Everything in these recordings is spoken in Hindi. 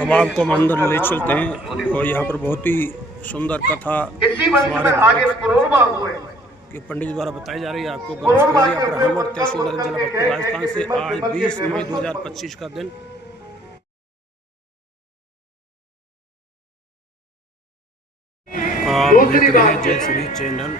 अब आपको हम अंदर ले चलते हैं और यहाँ पर बहुत ही सुंदर कथा कि पंडित जी द्वारा बताई जा रही है आपको। ब्रह्मपुर तहसील जिला भरतपुर राजस्थान से आज 20 मई 2025 का दिन। आप देख रहे हैं जय श्री चैनल।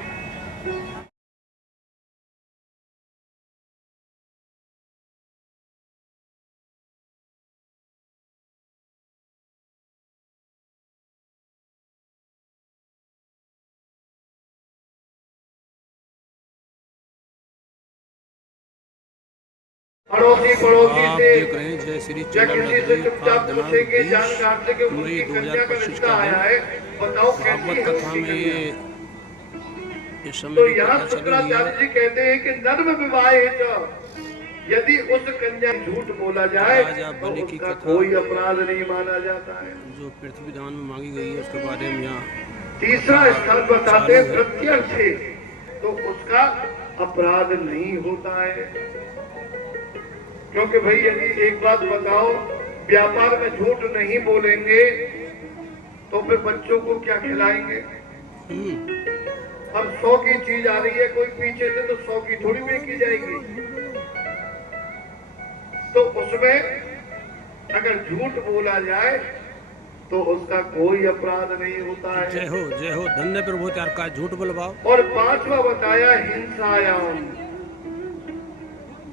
पड़ोसी आप से देख रहे हैं जय श्री चैनल। मई 2025 का दिन भागवत कथा में ये इस समय तो यहाँ शुक्राचार्य जी कहते हैं कि नर्म विवाह यदि उस कन्या झूठ बोला जाए तो उसका कोई अपराध नहीं माना जाता है। जो पृथ्वी दान में मांगी गई है उसके बारे में यहाँ तीसरा स्थान बताते हैं प्रत्यक्ष से तो उसका अपराध नहीं होता है। क्योंकि भाई यदि एक बात बताओ, व्यापार में झूठ नहीं बोलेंगे तो फिर बच्चों को क्या खिलाएंगे। अब 100 की चीज आ रही है, कोई पीछे से तो 100 की थोड़ी बेची जाएगी। तो उसमें अगर झूठ बोला जाए तो उसका कोई अपराध नहीं होता है। जय हो धन्य प्रभु त्यार का झूठ बोलवाओ। और पांचवा बताया हिंसायाम,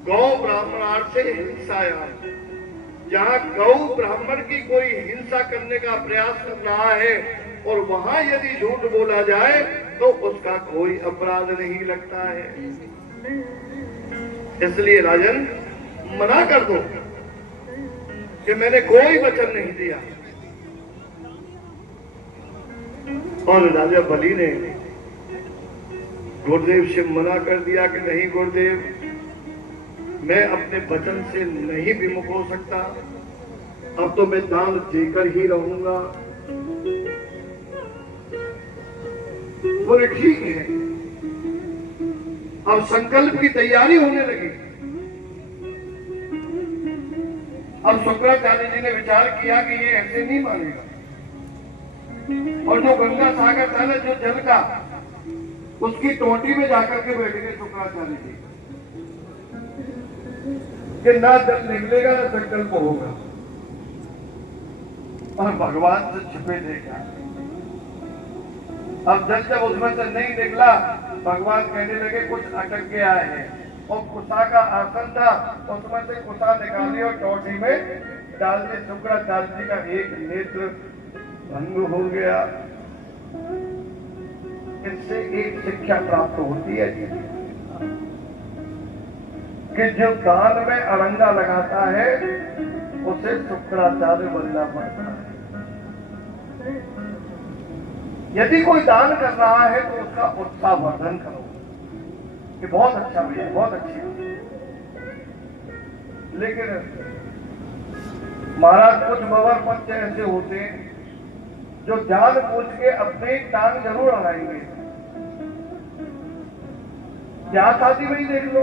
गौ ब्राह्मणार्थ से हिंसायाम। जहाँ गौ ब्राह्मण की कोई हिंसा करने का प्रयास कर रहा है और वहां यदि झूठ बोला जाए तो उसका कोई अपराध नहीं लगता है। इसलिए राजन मना कर दो कि मैंने कोई वचन नहीं दिया। और राजा बलि ने गुरुदेव से मना कर दिया कि नहीं गुरुदेव, मैं अपने वचन से नहीं विमुख हो सकता, अब तो मैं दान देकर ही रहूंगा। बोले ठीक है। अब संकल्प की तैयारी होने लगी। अब शुक्राचार्य जी ने विचार किया कि ये ऐसे नहीं मानेगा। और जो गंगा सागर था ना, जो जल का, उसकी टोटी में जाकर के बैठ गए शुक्राचार्य जी कि ना जल निकलेगा ना संकल्प होगा। और भगवान से छिपे देखा। अब जब उसमें से नहीं निकला, भगवान कहने लगे कुछ अटक गया है। और कुसा का आसन था, उसमें से कुसा निकाली और टोटी में डाल दी। शुक्राचार्य जी का एक नेत्र भंग हो गया। इससे एक शिक्षा प्राप्त होती है कि जो दान में अड़ंगा लगाता है उसे शुक्राचार्य बनना पड़ता है। यदि कोई दान कर रहा है तो उसका उत्साह वर्धन करो कि बहुत अच्छा भैया, बहुत अच्छी। लेकिन महाराज कुछ मवर बच्चे ऐसे होते हैं जो जान बूझ के अपने टांग जरूर अड़ाएंगे। क्या शादी में ही देख लो,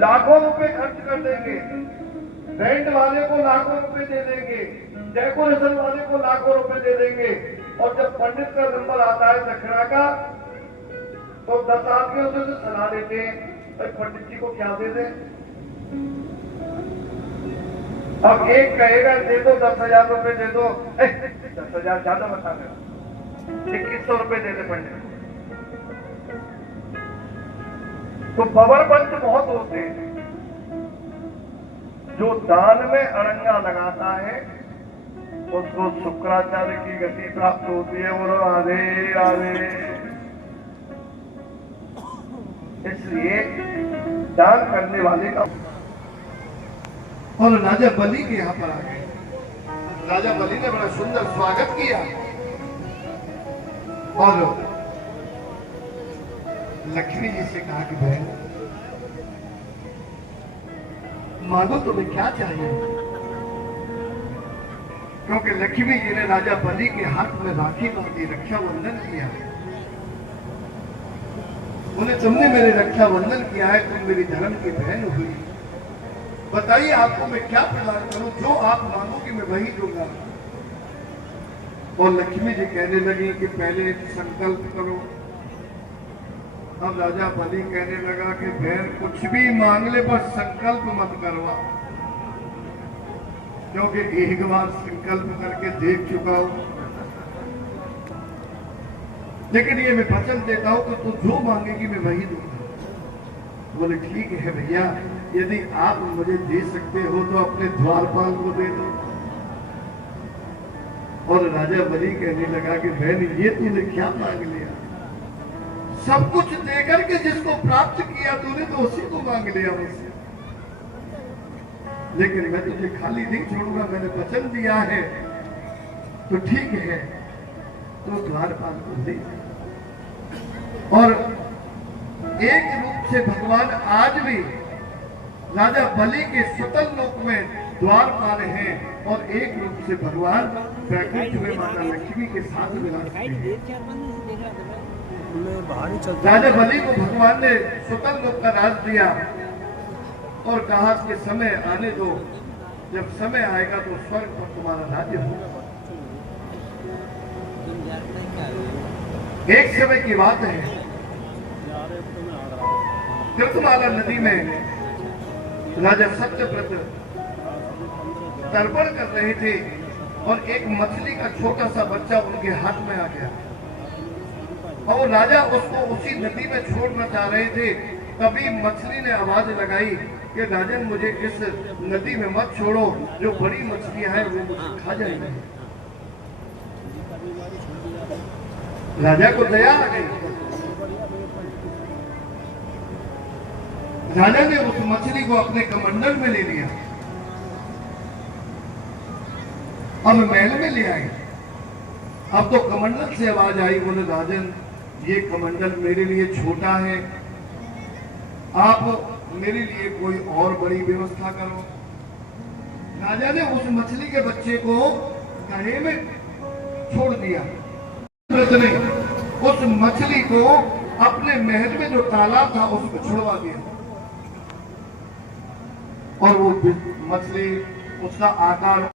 लाखों रुपए खर्च कर देंगे, बैंड वाले को लाखों रुपए दे देंगे, डेकोरेशन वाले को लाखों रुपए दे देंगे। और जब पंडित का नंबर आता है दक्षिणा का तो 10 आदमी उसे सलाह देते हैं, भाई पंडित जी को क्या दे दें। अब एक कहेगा दे दो 10,000 रुपए दे दो, 10,000 ज्यादा बता देना, 2100 रुपए दे दे पंडित। तो पवर पंच बहुत होते हैं। जो दान में अड़ंगा लगाता है उसको शुक्राचार्य की गति प्राप्त होती है। बोलो राधे राधे। इसलिए दान करने वाले का। और राजा बलि के यहाँ पर आ गए। राजा बलि ने बड़ा सुंदर स्वागत किया और लक्ष्मी जी से कहा कि बहन मांगो तुम्हें क्या चाहिए। क्योंकि लक्ष्मी जी ने राजा बलि के हाथ में राखी बांधी, रक्षाबंधन किया। बोले तुमने मेरे रक्षाबंधन किया है, तुम मेरी धर्म की बहन हुई, बताइए आपको मैं क्या प्रदान करूं, जो आप मांगोगे मैं वही दूंगा। और लक्ष्मी जी कहने लगी कि पहले संकल्प करो। अब राजा बलि कहने लगा कि बहन कुछ भी मांग ले पर संकल्प मत करवा, क्योंकि एक बार संकल्प करके देख चुका हूं। लेकिन ये मैं वचन देता हूं कि तू जो मांगेगी मैं वही दूंगा। बोले ठीक है भैया, यदि आप मुझे दे सकते हो तो अपने द्वारपाल को दे दो। और राजा बलि कहने लगा कि बहन ये तूने क्या मांग लिया, सब कुछ देकर के जिसको प्राप्त किया तूने तो उसी को मांग लिया मुझसे। लेकिन मैं तुझे खाली नहीं छोड़ूंगा, मैंने वचन दिया है तो ठीक है, तो द्वारपाल को दे। और एक रूप से भगवान आज भी राजा बलि के सुतल लोक में द्वारपाल हैं और एक रूप से भगवान वैकुंठ में माता लक्ष्मी के साथ विराजते हैं। राजा बलि को भगवान ने सुतल लोक का राज दिया और कहा कि समय आने दो, जब समय आएगा तो स्वर्ग पर तुम्हारा राज्य होगा। एक समय की बात है, कृतमाला नदी में राजा सत्यव्रत तर्पण कर रहे थे और एक मछली का छोटा सा बच्चा उनके हाथ में आ गया और राजा उसको उसी नदी में छोड़ना चाह रहे थे। तभी मछली ने आवाज लगाई कि राजन मुझे इस नदी में मत छोड़ो, जो बड़ी मछलियां हैं वो मुझे खा जाएंगी। राजा को दया आ गई। राजा ने उस मछली को अपने कमंडल में ले लिया, अब महल में ले आए। अब तो कमंडल से आवाज आई, बोले राजन ये कमंडल मेरे लिए छोटा है, आप मेरे लिए कोई और बड़ी व्यवस्था करो। राजा ने उस मछली के बच्चे को गड्ढे में छोड़ दिया। ने उस मछली को अपने महल में जो तालाब था उसमें छुड़वा दिया और वो मछली उसका आकार